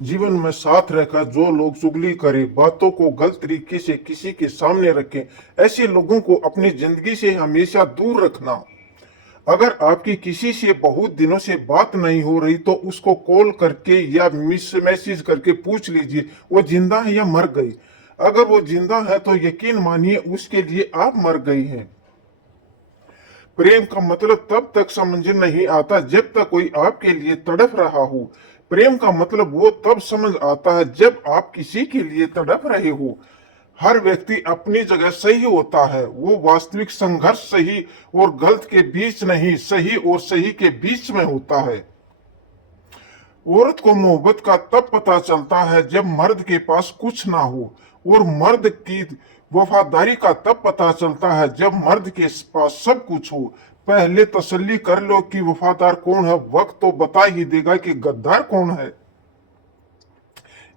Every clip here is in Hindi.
जीवन में साथ रहकर जो लोग चुगली करें, बातों को गलत तरीके से किसी के सामने रखें, ऐसे लोगों को अपनी जिंदगी से हमेशा दूर रखना। अगर आपकी किसी से बहुत दिनों से बात नहीं हो रही तो उसको कॉल करके या मैसेज करके पूछ लीजिए वो जिंदा है या मर गई। अगर वो जिंदा है तो यकीन मानिए उसके लिए आप मर गई हैं। प्रेम का मतलब तब तक समझ नहीं आता जब तक कोई आपके लिए तड़प रहा हो। प्रेम का मतलब वो तब समझ आता है जब आप किसी के लिए तड़प रहे हो। हर व्यक्ति अपनी जगह सही होता है, वो वास्तविक संघर्ष सही और गलत के बीच नहीं, सही और सही के बीच में होता है। औरत को मोहब्बत का तब पता चलता है जब मर्द के पास कुछ ना हो, और मर्द की वफादारी का तब पता चलता है जब मर्द के पास सब कुछ हो। पहले तसल्ली कर लो कि वफादार कौन है, वक्त तो बता ही देगा कि गद्दार कौन है।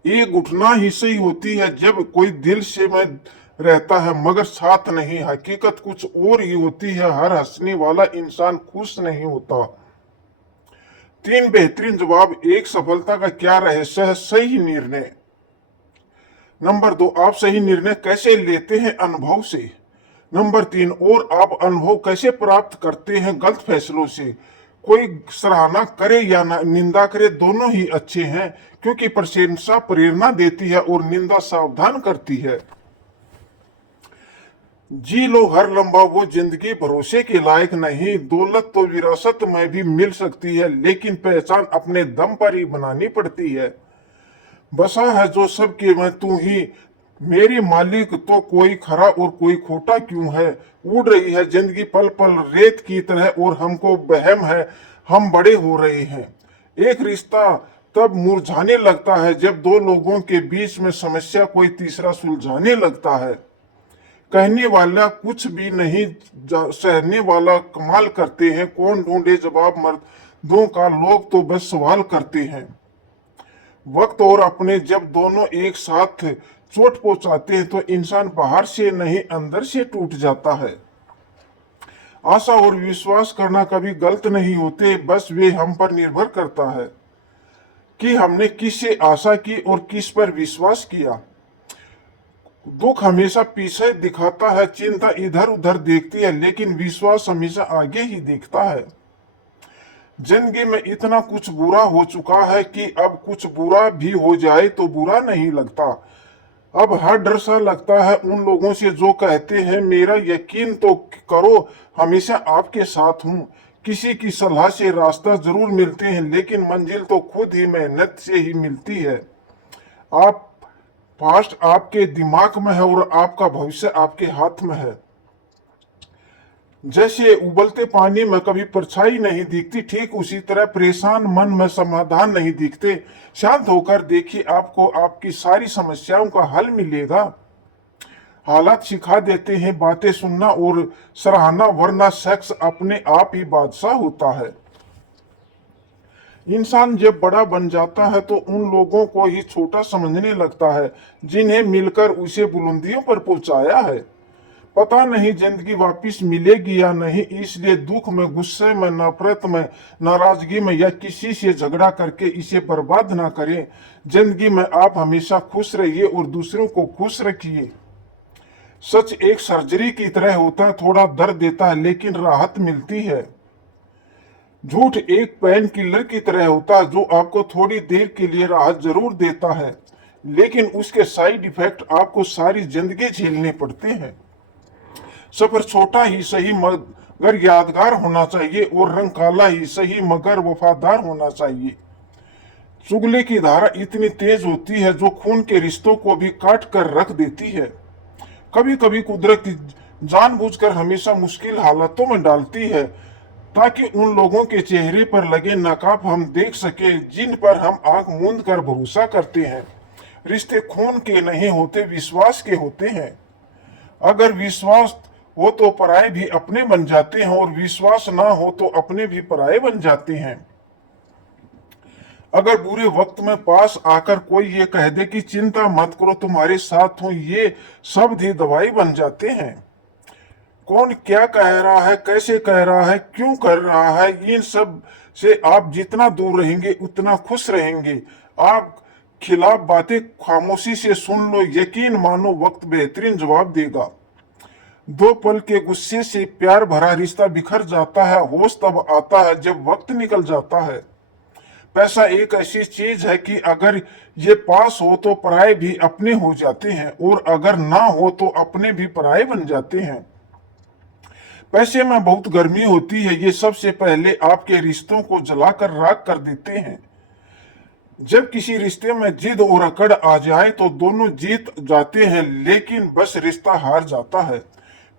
एक घुटना ही सही होती है जब कोई दिल से में रहता है मगर साथ नहीं। हकीकत कुछ और ही होती है, हर हंसने वाला इंसान खुश नहीं होता। 3 बेहतरीन जवाब। एक, सफलता का क्या रहस्य है? सही निर्णय। नंबर 2, आप सही निर्णय कैसे लेते हैं? अनुभव से। नंबर 3, और आप अनुभव कैसे प्राप्त करते हैं? गलत फैसलों से। कोई सराहना करे या निंदा करे, दोनों ही अच्छे हैं, क्योंकि प्रशंसा प्रेरणा देती है और निंदा सावधान करती है। जी लो हर लम्हा वो जिंदगी भरोसे के लायक नहीं। दौलत तो विरासत में भी मिल सकती है, लेकिन पहचान अपने दम पर ही बनानी पड़ती है। बसा है जो सबके में तू ही, मेरी मालिक तो कोई खरा और कोई खोटा क्यों है। उड़ रही है जिंदगी पल पल रेत की तरह और हमको वहम है हम बड़े हो रहे हैं। एक रिश्ता तब मुरझाने लगता है जब दो लोगों के बीच में समस्या कोई तीसरा सुलझाने लगता है। कहने वाला कुछ भी नहीं, सहने वाला कमाल करते हैं। कौन ढूंढे जवाब मर्दों का, लोग तो बस सवाल करते हैं। वक्त और अपने जब दोनों एक साथ चोट पहुंचाते हैं तो इंसान बाहर से नहीं अंदर से टूट जाता है। आशा और विश्वास करना कभी गलत नहीं होते, बस वे हम पर निर्भर करता है कि हमने किससे आशा की और किस पर विश्वास किया। दुख हमेशा पीछे दिखाता है, चिंता इधर उधर देखती है, लेकिन विश्वास हमेशा आगे ही देखता है। जिंदगी में इतना कुछ बुरा हो चुका है कि अब कुछ बुरा भी हो जाए तो बुरा नहीं लगता। अब हर डर सा लगता है उन लोगों से जो कहते हैं मेरा यकीन तो करो, हमेशा आपके साथ हूँ। किसी की सलाह से रास्ता जरूर मिलते हैं, लेकिन मंजिल तो खुद ही मेहनत से ही मिलती है। आप पास्ट आपके दिमाग में है और आपका भविष्य आपके हाथ में है। जैसे उबलते पानी में कभी परछाई नहीं दिखती, ठीक उसी तरह परेशान मन में समाधान नहीं दिखते। शांत होकर देखिए, आपको आपकी सारी समस्याओं का हल मिलेगा। हालात सिखा देते हैं बातें सुनना और सराहना, वरना शख्स अपने आप ही बादशाह होता है। इंसान जब बड़ा बन जाता है तो उन लोगों को ही छोटा समझने लगता है जिन्हें मिलकर उसे बुलंदियों पर पहुंचाया है। पता नहीं जिंदगी वापिस मिलेगी या नहीं, इसलिए दुख में, गुस्से में, नफरत में, नाराजगी में या किसी से झगड़ा करके इसे बर्बाद ना करें। जिंदगी में आप हमेशा खुश रहिए और दूसरों को खुश रखिए। सच एक सर्जरी की तरह होता है, थोड़ा दर्द देता है लेकिन राहत मिलती है। झूठ एक पेन किलर की तरह होता है, जो आपको थोड़ी देर के लिए राहत जरूर देता है, लेकिन उसके साइड इफेक्ट आपको सारी जिंदगी झेलने पड़ते हैं। सफर छोटा ही सही मगर यादगार होना चाहिए, और रंग काला ही सही मगर वफादार होना चाहिए। चुगली की धारा इतनी तेज होती है जो खून के रिश्तों को भी काट कर रख देती है। कभी कभी कुदरत जानबूझकर हमेशा मुश्किल हालातों में डालती है, ताकि उन लोगों के चेहरे पर लगे नकाब हम देख सके जिन पर हम आंख मूंद कर भरोसा करते हैं। रिश्ते खून के नहीं होते, विश्वास के होते हैं। अगर विश्वास हो तो पराये भी अपने बन जाते हैं, और विश्वास ना हो तो अपने भी पराये बन जाते हैं। अगर बुरे वक्त में पास आकर कोई ये कह दे कि चिंता मत करो तुम्हारे साथ हूं, ये शब्द ही दवाई बन जाते हैं। कौन क्या कह रहा है, कैसे कह रहा है, क्यों कर रहा है, इन सब से आप जितना दूर रहेंगे उतना खुश रहेंगे। आप खिलाफ बातें खामोशी से सुन लो, यकीन मानो वक्त बेहतरीन जवाब देगा। दो पल के गुस्से से प्यार भरा रिश्ता बिखर जाता है। होश तब आता है जब वक्त निकल जाता है। पैसा एक ऐसी चीज है कि अगर ये पास हो तो पराये भी अपने हो जाते हैं, और अगर ना हो तो अपने भी पराये बन जाते हैं। पैसे में बहुत गर्मी होती है, ये सबसे पहले आपके रिश्तों को जलाकर राख कर देते हैं। जब किसी रिश्ते में जिद और अकड़ आ जाए तो दोनों जीत जाते हैं, लेकिन बस रिश्ता हार जाता है।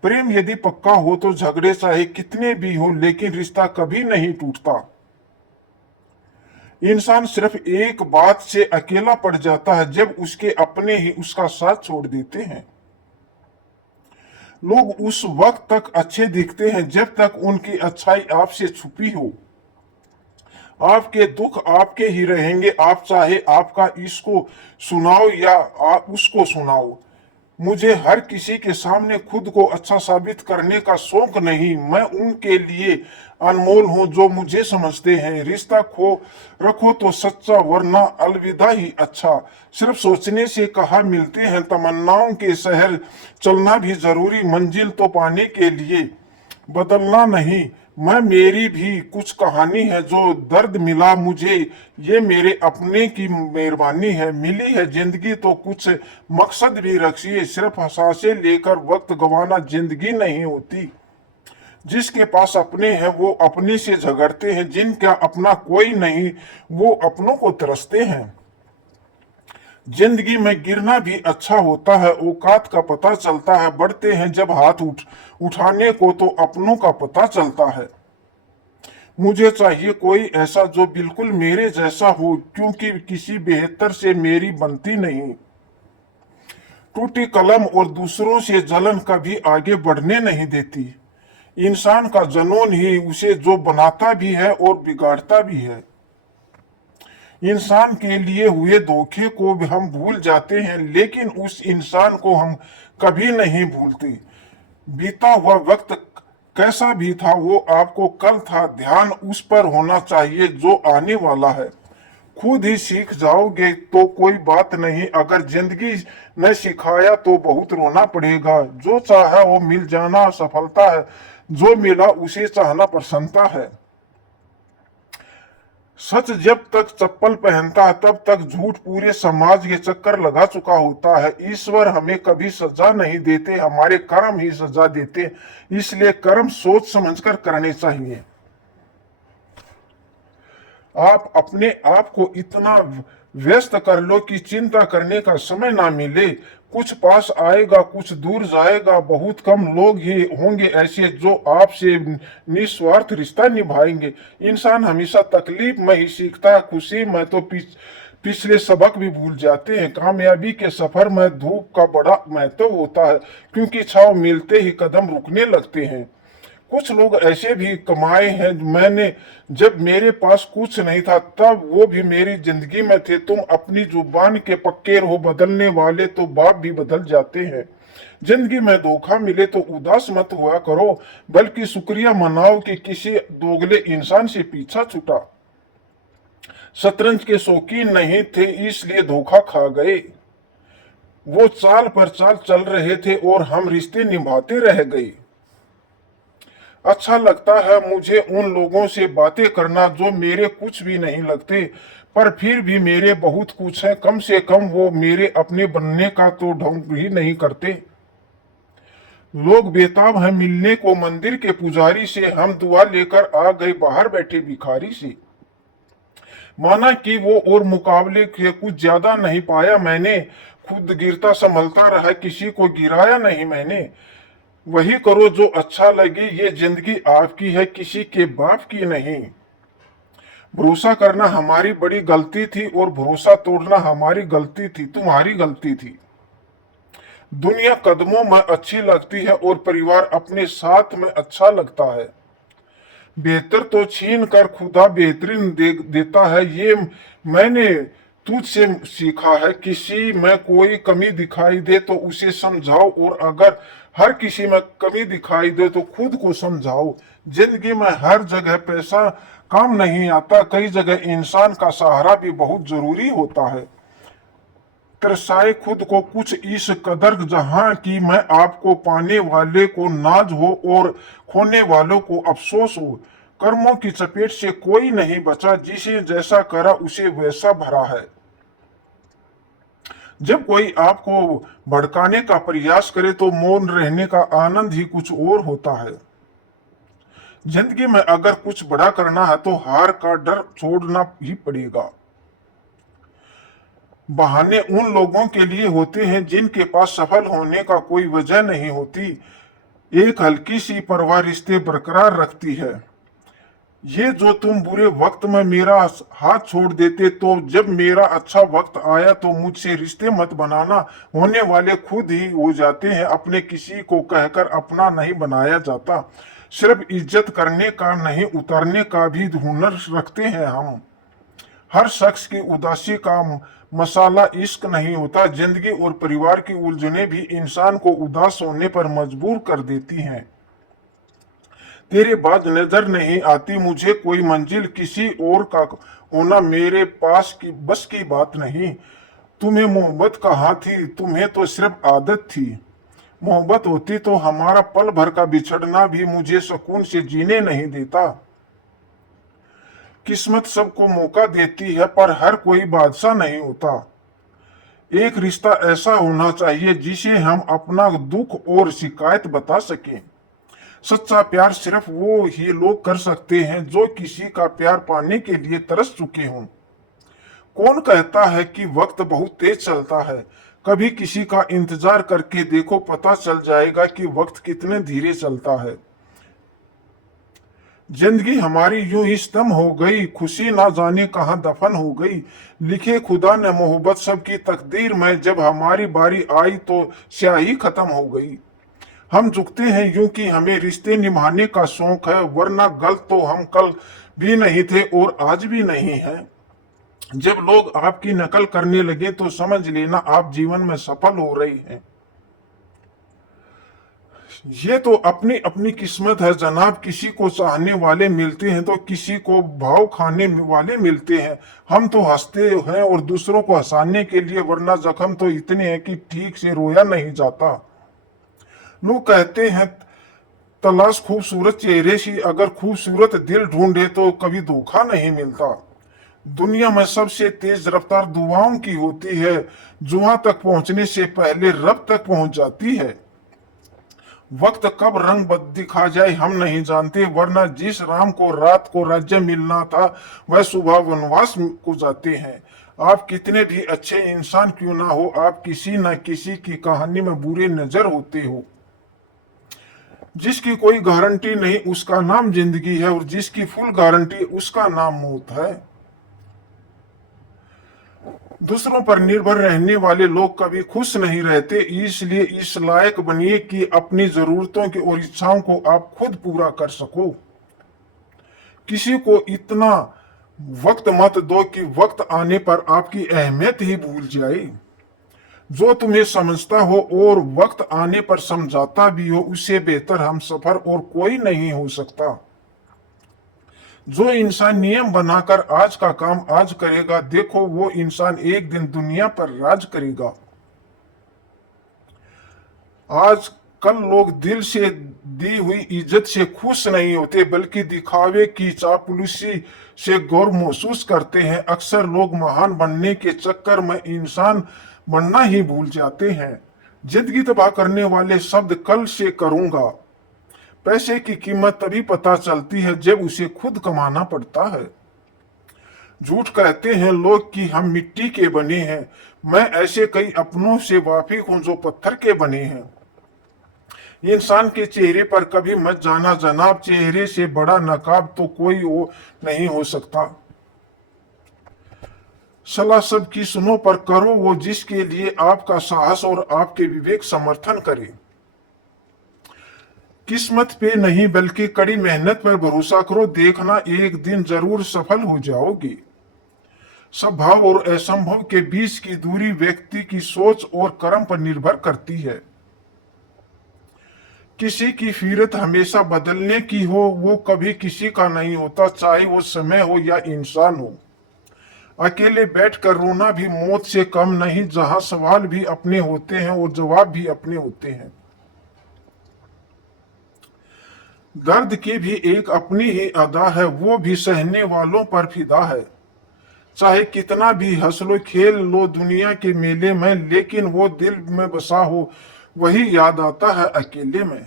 प्रेम यदि पक्का हो तो झगड़े चाहे कितने भी हो, लेकिन रिश्ता कभी नहीं टूटता। इंसान सिर्फ एक बात से अकेला पड़ जाता है, जब उसके अपने ही उसका साथ छोड़ देते हैं। लोग उस वक्त तक अच्छे दिखते हैं जब तक उनकी अच्छाई आपसे छुपी हो। आपके दुख आपके ही रहेंगे, आप चाहे आपका इसको सुनाओ या आप उसको सुनाओ। मुझे हर किसी के सामने खुद को अच्छा साबित करने का शौक नहीं। मैं उनके लिए अनमोल हूं जो मुझे समझते हैं। रिश्ता खो रखो तो सच्चा, वरना अलविदा ही अच्छा। सिर्फ सोचने से कहाँ मिलते हैं तमन्नाओं के शहर। चलना भी जरूरी मंजिल तो पाने के लिए, बदलना नहीं। मैं मेरी भी कुछ कहानी है, जो दर्द मिला मुझे ये मेरे अपने की मेहरबानी है। मिली है जिंदगी तो कुछ मकसद भी रखिए, सिर्फ सांसें लेकर वक्त गंवाना जिंदगी नहीं होती। जिसके पास अपने हैं वो अपने से झगड़ते हैं, जिनका अपना कोई नहीं वो अपनों को तरसते हैं। जिंदगी में गिरना भी अच्छा होता है, औकात का पता चलता है। बढ़ते हैं जब हाथ उठाने को तो अपनों का पता चलता है। मुझे चाहिए कोई ऐसा जो बिल्कुल मेरे जैसा हो, क्योंकि किसी बेहतर से मेरी बनती नहीं। टूटी कलम और दूसरों से जलन कभी आगे बढ़ने नहीं देती। इंसान का जुनून ही उसे जो बनाता भी है और बिगाड़ता भी है। इंसान के लिए हुए धोखे को भी हम भूल जाते हैं, लेकिन उस इंसान को हम कभी नहीं भूलते। बीता हुआ वक्त कैसा भी था वो आपको कल था, ध्यान उस पर होना चाहिए जो आने वाला है। खुद ही सीख जाओगे तो कोई बात नहीं, अगर जिंदगी ने सिखाया तो बहुत रोना पड़ेगा। जो चाहा वो मिल जाना सफलता है, जो मिला उसे चाहना प्रसन्नता है। सच जब तक चप्पल पहनता है तब तक झूठ पूरे समाज के चक्कर लगा चुका होता है। ईश्वर हमें कभी सजा नहीं देते, हमारे कर्म ही सजा देते, इसलिए कर्म सोच समझकर करने चाहिए। आप अपने आप को इतना व्यस्त कर लो कि चिंता करने का समय ना मिले। कुछ पास आएगा, कुछ दूर जाएगा। बहुत कम लोग ही होंगे ऐसे जो आपसे निस्वार्थ रिश्ता निभाएंगे। इंसान हमेशा तकलीफ में ही सीखता है, खुशी में तो पिछले सबक भी भूल जाते हैं। कामयाबी के सफर में धूप का बड़ा महत्व होता है, क्योंकि छांव मिलते ही कदम रुकने लगते हैं। कुछ लोग ऐसे भी कमाए हैं, मैंने जब मेरे पास कुछ नहीं था तब वो भी मेरी जिंदगी में थे। तुम अपनी जुबान के पक्के रहो, बदलने वाले तो बाप भी बदल जाते हैं। जिंदगी में धोखा मिले तो उदास मत हुआ करो, बल्कि शुक्रिया मनाओ कि किसी दोगले इंसान से पीछा छूटा। शतरंज के शौकीन नहीं थे इसलिए धोखा खा गए। वो चाल पर चाल चल रहे थे और हम रिश्ते निभाते रह गए। अच्छा लगता है मुझे उन लोगों से बातें करना जो मेरे कुछ भी नहीं लगते, पर फिर भी मेरे बहुत कुछ है। कम से कम वो मेरे अपने बनने का तो ढोंग ही नहीं करते। लोग बेताब हैं मिलने को मंदिर के पुजारी से, हम दुआ लेकर आ गए बाहर बैठे भिखारी से। माना कि वो और मुकाबले के कुछ ज्यादा नहीं पाया मैंने, खुद गिरता संभलता रहा, किसी को गिराया नहीं मैंने। वही करो जो अच्छा लगे, ये जिंदगी आपकी है, किसी के बाप की नहीं। भरोसा करना हमारी बड़ी गलती थी और भरोसा तोड़ना हमारी गलती थी, तुम्हारी गलती थी। दुनिया कदमों में अच्छी लगती है और परिवार अपने साथ में अच्छा लगता है। बेहतर तो छीन कर खुदा बेहतरीन देता है, ये मैंने तुझसे सीखा है। किसी में कोई कमी दिखाई दे तो उसे समझाओ, और अगर हर किसी में कमी दिखाई दे तो खुद को समझाओ। जिंदगी में हर जगह पैसा काम नहीं आता, कई जगह इंसान का सहारा भी बहुत जरूरी होता है। तरसाए खुद को कुछ इस कदर जहां कि मैं आपको पाने वाले को नाज हो और खोने वालों को अफसोस हो। कर्मों की चपेट से कोई नहीं बचा, जिसे जैसा करा उसे वैसा भरा है। जब कोई आपको भड़काने का प्रयास करे तो मौन रहने का आनंद ही कुछ और होता है। जिंदगी में अगर कुछ बड़ा करना है तो हार का डर छोड़ना ही पड़ेगा। बहाने उन लोगों के लिए होते हैं जिनके पास सफल होने का कोई वजह नहीं होती। एक हल्की सी परवाह रिश्ते बरकरार रखती है। ये जो तुम बुरे वक्त में मेरा हाथ छोड़ देते तो जब मेरा अच्छा वक्त आया तो मुझसे रिश्ते मत बनाना। होने वाले खुद ही हो जाते हैं, अपने किसी को कहकर अपना नहीं बनाया जाता। सिर्फ इज्जत करने का नहीं, उतरने का भी हुनर रखते हैं हम। हर शख्स की उदासी का मसाला इश्क नहीं होता। जिंदगी और परिवार की उलझनें भी इंसान को उदास होने पर मजबूर कर देती हैं। तेरे बाद नजर नहीं आती मुझे कोई मंजिल, किसी और का होना मेरे पास की बस की बात नहीं। तुम्हें मोहब्बत कहाँ थी, तुम्हें तो सिर्फ आदत थी। मोहब्बत होती तो हमारा पल भर का बिछड़ना भी मुझे सुकून से जीने नहीं देता। किस्मत सबको मौका देती है पर हर कोई बादशाह नहीं होता। एक रिश्ता ऐसा होना चाहिए जिसे हम अपना दुख और शिकायत बता सकें। सच्चा प्यार सिर्फ वो ही लोग कर सकते हैं जो किसी का प्यार पाने के लिए तरस चुके हों। कौन कहता है कि वक्त बहुत तेज चलता है? कभी किसी का इंतजार करके देखो, पता चल जाएगा कि वक्त कितने धीरे चलता है। जिंदगी हमारी यूं ही स्तम हो गई, खुशी ना जाने कहां दफन हो गई। लिखे खुदा ने मोहब्बत सबकी तकदीर में, जब हमारी बारी आई तो स्याही खत्म हो गई। हम झुकते हैं यूं कि हमें रिश्ते निभाने का शौक है, वरना गलत तो हम कल भी नहीं थे और आज भी नहीं है। जब लोग आपकी नकल करने लगे तो समझ लेना आप जीवन में सफल हो रही हैं। ये तो अपनी अपनी किस्मत है जनाब। किसी को चाहने वाले मिलते हैं तो किसी को भाव खाने वाले मिलते हैं। हम तो हंसते हैं और दूसरों को हंसाने के लिए, वरना जख्म तो इतने हैं कि ठीक से रोया नहीं जाता। लोग कहते हैं तलाश खूबसूरत चेहरे की, अगर खूबसूरत दिल ढूंढे तो कभी धोखा नहीं मिलता। दुनिया में सबसे तेज रफ्तार दुआओं की होती है, जुआ तक पहुंचने से पहले रब तक पहुंच जाती है। वक्त कब रंग दिखा जाए हम नहीं जानते, वरना जिस राम को रात को राज्य मिलना था वह सुबह वनवास को जाते हैं। आप कितने भी अच्छे इंसान क्यों ना हो, आप किसी न किसी की कहानी में बुरे नजर होते हो। जिसकी कोई गारंटी नहीं उसका नाम जिंदगी है, और जिसकी फुल गारंटी उसका नाम मौत है। दूसरों पर निर्भर रहने वाले लोग कभी खुश नहीं रहते, इसलिए इस लायक बनिए कि अपनी जरूरतों की और इच्छाओं को आप खुद पूरा कर सको। किसी को इतना वक्त मत दो कि वक्त आने पर आपकी अहमियत ही भूल जाए। जो तुम्हें समझता हो और वक्त आने पर समझाता भी हो, उससे बेहतर हम सफर और कोई नहीं हो सकता। जो इंसान नियम बनाकर आज का काम आज करेगा, देखो वो इंसान एक दिन दुनिया पर राज करेगा। आज कल लोग दिल से दी हुई इज्जत से खुश नहीं होते, बल्कि दिखावे की चापलूसी से गौरव महसूस करते हैं। अक्सर लोग महान बनने के चक्कर में इंसान बनना ही भूल जाते हैं। जिंदगी तबाह करने वाले शब्द कल से करूंगा। पैसे की कीमत तभी पता चलती है जब उसे खुद कमाना पड़ता है। झूठ कहते हैं लोग कि हम मिट्टी के बने हैं। मैं ऐसे कई अपनों से वाकिफ हूं जो पत्थर के बने हैं। इंसान के चेहरे पर कभी मत जाना जनाब, चेहरे से बड़ा नकाब तो कोई नहीं हो सकता। सलाह सबकी सुनो पर करो वो जिसके लिए आपका साहस और आपके विवेक समर्थन करे। किस्मत पे नहीं बल्कि कड़ी मेहनत पर भरोसा करो, देखना एक दिन जरूर सफल हो जाओगे। संभव और असंभव के बीच की दूरी व्यक्ति की सोच और कर्म पर निर्भर करती है। किसी की फिरत हमेशा बदलने की हो, वो कभी किसी का नहीं होता, चाहे वो समय हो या इंसान हो। अकेले बैठकर रोना भी मौत से कम नहीं, जहां सवाल भी अपने होते हैं और जवाब भी अपने होते हैं। दर्द की भी एक अपनी ही अदा है, वो भी सहने वालों पर फिदा है। चाहे कितना भी हंस लो खेल लो दुनिया के मेले में, लेकिन वो दिल में बसा हो वही याद आता है अकेले में।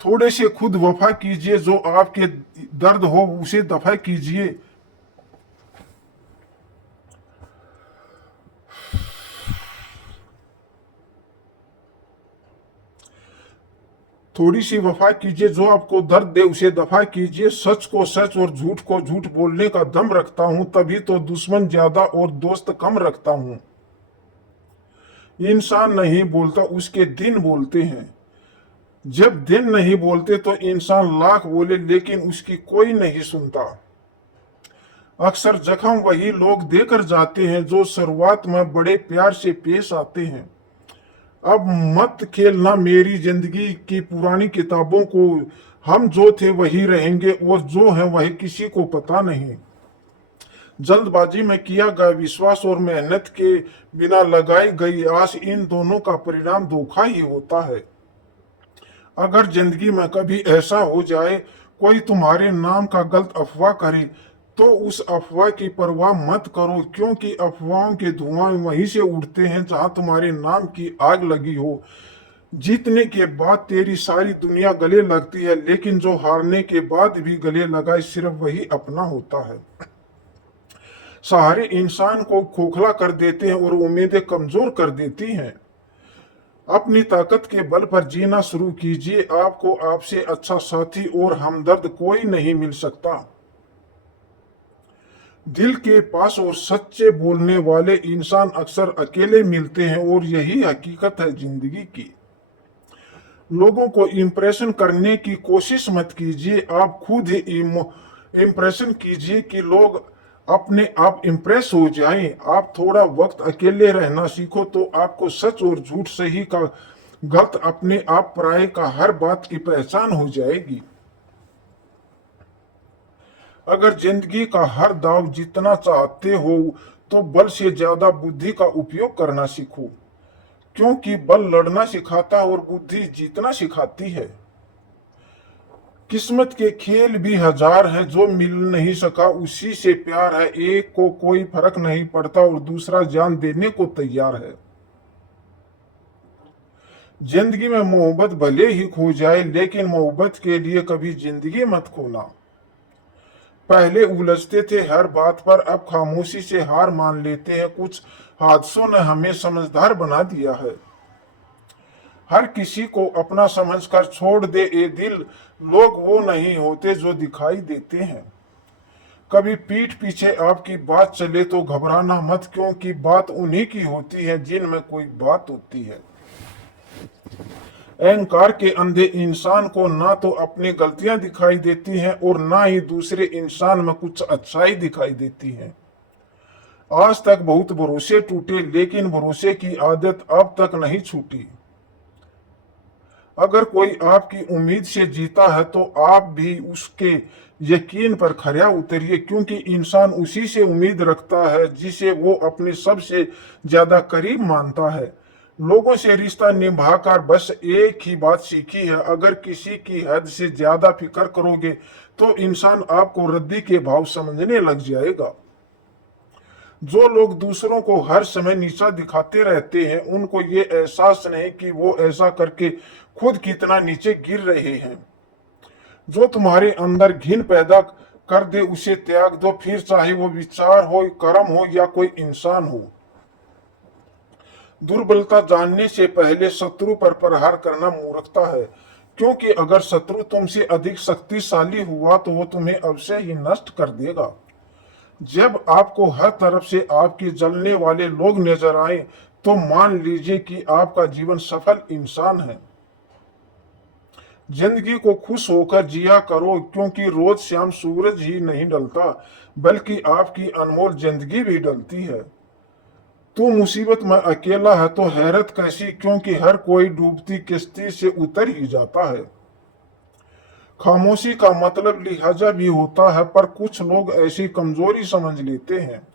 थोड़े से खुद वफा कीजिए, जो आपके दर्द हो उसे दफा कीजिए। थोड़ी सी वफा कीजिए, जो आपको दर्द दे उसे दफा कीजिए। सच को सच और झूठ को झूठ बोलने का दम रखता हूं, तभी तो दुश्मन ज्यादा और दोस्त कम रखता हूं। इंसान नहीं बोलता, उसके दिन बोलते हैं। जब दिन नहीं बोलते तो इंसान लाख बोले, लेकिन उसकी कोई नहीं सुनता। अक्सर जख्म वही लोग देकर जाते हैं जो शुरुआत में बड़े प्यार से पेश आते हैं। अब मत खेलना मेरी जिंदगी की पुरानी किताबों को, हम जो थे वही रहेंगे और जो है वही किसी को पता नहीं। जल्दबाजी में किया गया विश्वास और मेहनत के बिना लगाई गई आस, इन दोनों का परिणाम धोखा ही होता है। अगर जिंदगी में कभी ऐसा हो जाए कोई तुम्हारे नाम का गलत अफवाह करे, तो उस अफवाह की परवाह मत करो, क्योंकि अफवाहों के धुआं वहीं से उड़ते हैं जहां तुम्हारे नाम की आग लगी हो। जीतने के बाद तेरी सारी दुनिया गले लगती है, लेकिन जो हारने के बाद भी गले लगाए सिर्फ वही अपना होता है। सहारे इंसान को खोखला कर देते हैं और उम्मीदें कमजोर कर देती हैं। अपनी ताकत के बल पर जीना शुरू कीजिए, आपको आपसे अच्छा साथी और हमदर्द कोई नहीं मिल सकता। दिल के पास और सच्चे बोलने वाले इंसान अक्सर अकेले मिलते हैं, और यही हकीकत है जिंदगी की। लोगों को इम्प्रेशन करने की कोशिश मत कीजिए, आप खुद ही इम्प्रेशन कीजिए कि लोग अपने आप इम्प्रेस हो जाएं। आप थोड़ा वक्त अकेले रहना सीखो, तो आपको सच और झूठ, सही का गलत, अपने आप पराये का हर बात की पहचान हो जाएगी। अगर जिंदगी का हर दाव जीतना चाहते हो तो बल से ज्यादा बुद्धि का उपयोग करना सीखो, क्योंकि बल लड़ना सिखाता है और बुद्धि जीतना सिखाती है। किस्मत के खेल भी हजार है, जो मिल नहीं सका उसी से प्यार है। एक को कोई फर्क नहीं पड़ता और दूसरा जान देने को तैयार है। जिंदगी में मोहब्बत भले ही खो जाए, लेकिन मोहब्बत के लिए कभी जिंदगी मत खोना। पहले उलझते थे हर बात पर, अब खामोशी से हार मान लेते हैं। कुछ हादसों ने हमें समझदार बना दिया है। हर किसी को अपना समझकर छोड़ दे ए दिल, लोग वो नहीं होते जो दिखाई देते हैं। कभी पीठ पीछे आपकी बात चले तो घबराना मत, क्योंकि बात उन्हीं की होती है जिनमें कोई बात होती है। अहंकार के अंधे इंसान को ना तो अपनी गलतियां दिखाई देती हैं और ना ही दूसरे इंसान में कुछ अच्छाई दिखाई देती है। आज तक बहुत भरोसे टूटे, लेकिन भरोसे की आदत अब तक नहीं छूटी। अगर कोई आपकी उम्मीद से जीता है तो आप भी उसके यकीन पर खरा उतरिए, क्योंकि इंसान उसी से उम्मीद रखता है जिसे वो अपने सबसे ज्यादा करीब मानता है। लोगों से रिश्ता निभाकर बस एक ही बात सीखी है, अगर किसी की हद से ज्यादा फिक्र करोगे तो इंसान आपको रद्दी के भाव समझने लग जाएगा। जो लोग दूसरों को हर समय नीचा दिखाते रहते हैं, उनको ये एहसास नहीं कि वो ऐसा करके खुद कितना नीचे गिर रहे हैं। जो तुम्हारे अंदर घिन पैदा कर दे उसे त्याग दो, फिर चाहे वो विचार हो, कर्म हो या कोई इंसान हो। दुर्बलता जानने से पहले शत्रु पर प्रहार करना मूर्खता है, क्योंकि अगर शत्रु तुमसे अधिक शक्तिशाली हुआ तो वो तुम्हें अवश्य ही नष्ट कर देगा। जब आपको हर तरफ से आपके जलने वाले लोग नजर आए तो मान लीजिए कि आपका जीवन सफल इंसान है। जिंदगी को खुश होकर जिया करो, क्योंकि रोज शाम सूरज ही नहीं ढलता, बल्कि आपकी अनमोल जिंदगी भी ढलती है। तू मुसीबत में अकेला है तो हैरत कैसी, क्योंकि हर कोई डूबती किश्ती से उतर ही जाता है। खामोशी का मतलब लिहाजा भी होता है, पर कुछ लोग ऐसी कमजोरी समझ लेते हैं।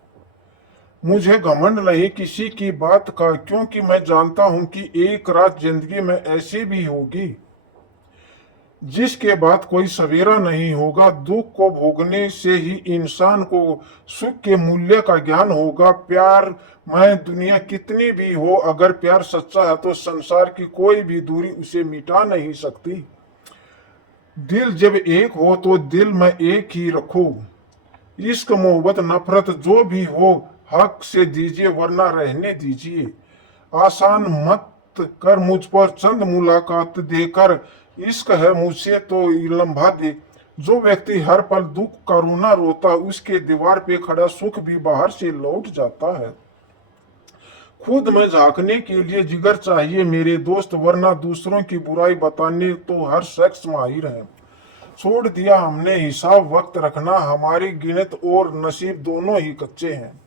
मुझे घमंड नहीं किसी की बात का, क्योंकि मैं जानता हूं कि एक रात जिंदगी में ऐसी भी होगी जिसके बाद कोई सवेरा नहीं होगा। दुख को भोगने से ही इंसान को सुख के मूल्य का ज्ञान होगा। प्यार में दुनिया कितनी भी हो, अगर प्यार सच्चा है तो संसार की कोई भी दूरी उसे मिटा नहीं सकती। दिल जब एक हो तो दिल में एक ही रखो। इश्क मोहब्बत नफरत जो भी हो हक से दीजिए, वरना रहने दीजिए। आसान मत कर मुझ पर चंद मुलाकात देकर, इश्क है मुझसे तो लम्हा दे। जो व्यक्ति हर पल दुख का रोना रोता, उसके दीवार पे खड़ा सुख भी बाहर से लौट जाता है। खुद में झांकने के लिए जिगर चाहिए मेरे दोस्त, वरना दूसरों की बुराई बताने तो हर शख्स माहिर है। छोड़ दिया हमने हिसाब वक्त रखना, हमारी गिनत और नसीब दोनों ही कच्चे हैं।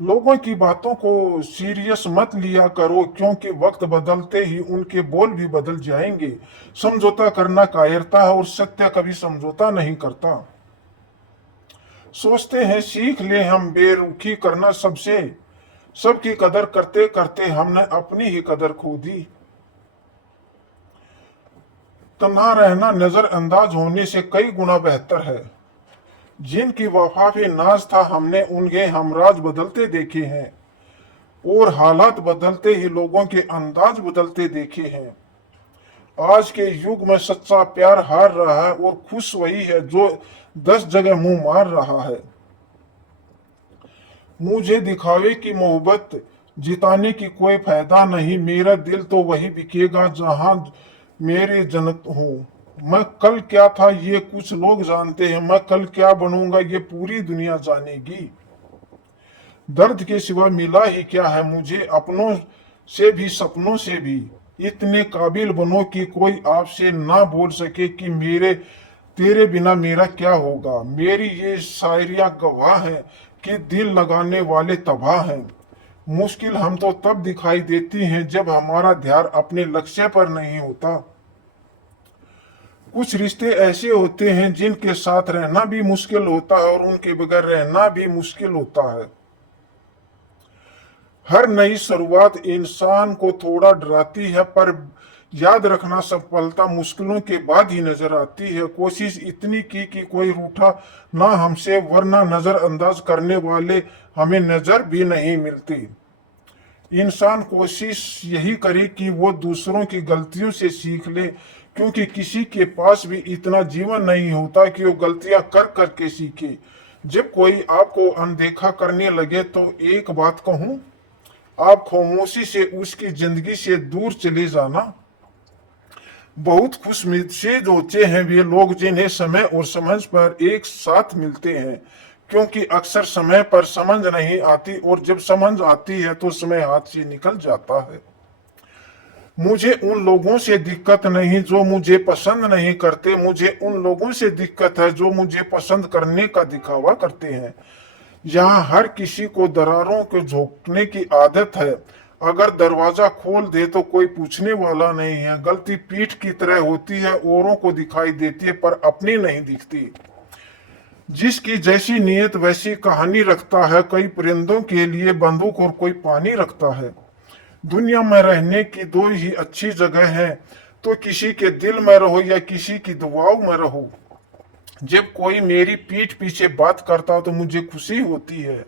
लोगों की बातों को सीरियस मत लिया करो, क्योंकि वक्त बदलते ही उनके बोल भी बदल जाएंगे। समझौता करना कायरता है और सत्य कभी समझौता नहीं करता। सोचते हैं सीख ले हम बेरुखी करना सबसे, सबकी कदर करते करते हमने अपनी ही कदर खो दी। तन्हा रहना नजरअंदाज होने से कई गुना बेहतर है। जिनकी वफा पे नाज था हमने उनके हमराज बदलते देखे हैं, और हालात बदलते ही लोगों के अंदाज बदलते देखे हैं। आज के युग में सच्चा प्यार हार रहा है और खुश वही है जो 10 जगह मुंह मार रहा है। मुझे दिखावे की मोहब्बत जिताने की कोई फायदा नहीं, मेरा दिल तो वही बिकेगा जहां मेरे जन्नत हो। मैं कल क्या था ये कुछ लोग जानते हैं, मैं कल क्या बनूंगा ये पूरी दुनिया जानेगी। दर्द के सिवा मिला ही क्या है मुझे, अपनों से भी सपनों से भी। इतने काबिल बनो कि कोई आपसे ना बोल सके कि मेरे तेरे बिना मेरा क्या होगा। मेरी ये शायरियां गवाह है कि दिल लगाने वाले तबाह हैं। मुश्किल हम तो तब दिखाई देती हैं जब हमारा ध्यान अपने लक्ष्य पर नहीं होता। कुछ रिश्ते ऐसे होते हैं जिनके साथ रहना भी मुश्किल होता है और उनके बगैर रहना भी मुश्किल होता है। हर नई शुरुआत इंसान को थोड़ा डराती है, पर याद रखना सफलता मुश्किलों के बाद ही नजर आती है। कोशिश इतनी की कि कोई रूठा ना हमसे, वरना नजरअंदाज करने वाले हमें नजर भी नहीं मिलती। इंसान कोशिश यही करे कि वो दूसरों की गलतियों से सीख ले, क्योंकि किसी के पास भी इतना जीवन नहीं होता कि वो गलतियां कर करके सीखे। जब कोई आपको अनदेखा करने लगे तो एक बात कहूं, आप खामोशी से उसकी जिंदगी से दूर चले जाना। बहुत खुशनसीब होते हैं वे लोग जिन्हें समय और समझ पर एक साथ मिलते हैं, क्योंकि अक्सर समय पर समझ नहीं आती और जब समझ आती है तो समय हाथ से निकल जाता है। मुझे उन लोगों से दिक्कत नहीं जो मुझे पसंद नहीं करते, मुझे उन लोगों से दिक्कत है जो मुझे पसंद करने का दिखावा करते हैं। यहाँ हर किसी को दरारों को झोंकने की आदत है, अगर दरवाजा खोल दे तो कोई पूछने वाला नहीं है। गलती पीठ की तरह होती है, औरों को दिखाई देती है पर अपनी नहीं दिखती। जिसकी जैसी नीयत वैसी कहानी रखता है, कई परिंदों के लिए बंदूक और कोई पानी रखता है। दुनिया में रहने की दो ही अच्छी जगह है, तो किसी के दिल में रहो या किसी की दुआओं में रहो। जब कोई मेरी पीठ पीछे बात करता तो मुझे खुशी होती है,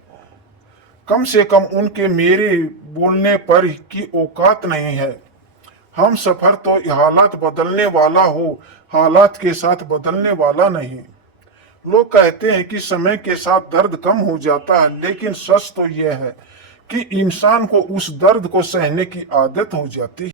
कम से कम उनके मेरे बोलने पर की औकात नहीं है। हम सफर तो हालात बदलने वाला हो, हालात के साथ बदलने वाला नहीं। लोग कहते हैं कि समय के साथ दर्द कम हो जाता है, लेकिन सच तो यह है कि इंसान को उस दर्द को सहने की आदत हो जाती है।